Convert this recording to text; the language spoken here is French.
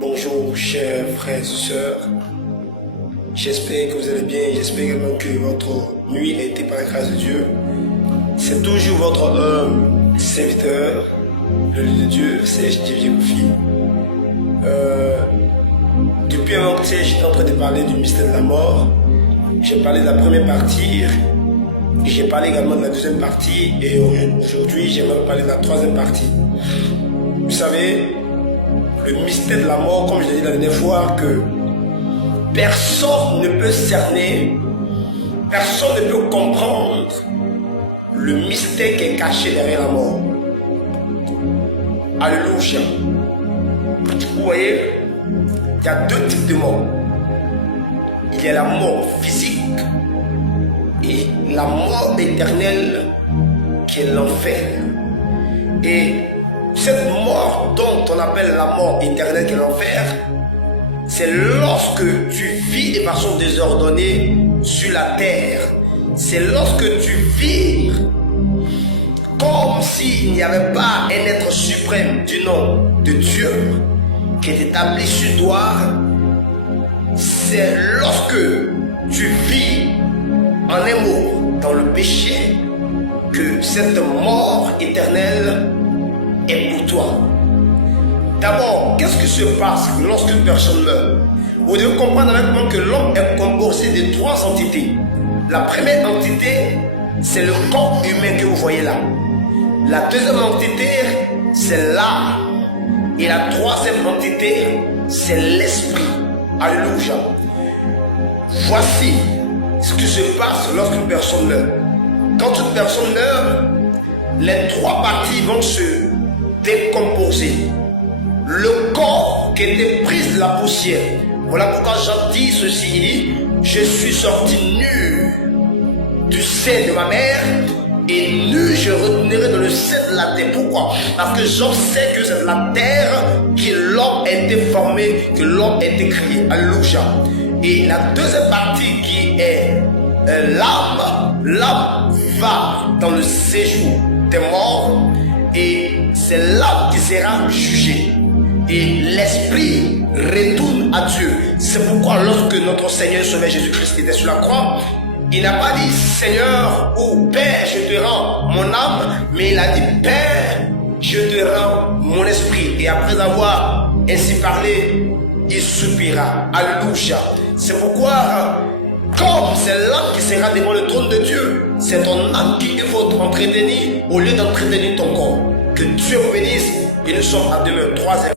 Bonjour chers frères et sœurs, j'espère que vous allez bien, j'espère également que votre nuit a été par la grâce de Dieu. C'est toujours votre serviteur, le lit de Dieu, c'est Didier Koufi. Depuis un moment, j'étais en train de parler du mystère de la mort. J'ai parlé de la première partie, j'ai parlé également de la deuxième partie et aujourd'hui j'aimerais parler de la troisième partie. Vous savez, le mystère de la mort, comme je l'ai dit la dernière fois, que personne ne peut cerner, personne ne peut comprendre le mystère qui est caché derrière la mort. Alléluia. Vous voyez, il y a deux types de mort. Il y a la mort physique et la mort éternelle qui est l'enfer. Et cette mort dont on appelle la mort éternelle qui est l'enfer, c'est lorsque tu vis de façon désordonnée sur la terre. C'est lorsque tu vis comme s'il n'y avait pas un être suprême du nom de Dieu qui est établi sur toi. C'est lorsque tu vis en un mot dans le péché que cette mort éternelle est pour toi. D'abord, qu'est-ce qui se passe lorsqu'une personne meurt? Vous devez comprendre avec moi que l'homme est composé de trois entités. La première entité, c'est le corps humain que vous voyez là. La deuxième entité, c'est l'âme. Et la troisième entité, c'est l'esprit. Alléluia. Voici ce qui se passe lorsqu'une personne meurt. Quand une personne meurt, les trois parties vont se décomposer. Le corps qui était pris de la poussière. Voilà pourquoi Jean dit ceci, il dit: je suis sorti nu du sein de ma mère et nu je retournerai dans le sein de la terre. Pourquoi? Parce que Jean sait que c'est de la terre que l'homme a été formé, que l'homme a été créé. Alléluia. Et la deuxième partie qui est l'âme va dans le séjour des morts et c'est l'âme qui sera jugée. Et l'esprit retourne à Dieu. C'est pourquoi lorsque notre Seigneur Sauveur Jésus-Christ était sur la croix, il n'a pas dit Seigneur ou Père, je te rends mon âme, mais il a dit Père, je te rends mon esprit. Et après avoir ainsi parlé, il soupira. Alléluia. C'est pourquoi, comme c'est l'âme qui sera devant le trône de Dieu, c'est ton âme qui il faut entretenir au lieu d'entretenir ton corps. Que Dieu vous bénisse et nous sommes à demain 3h.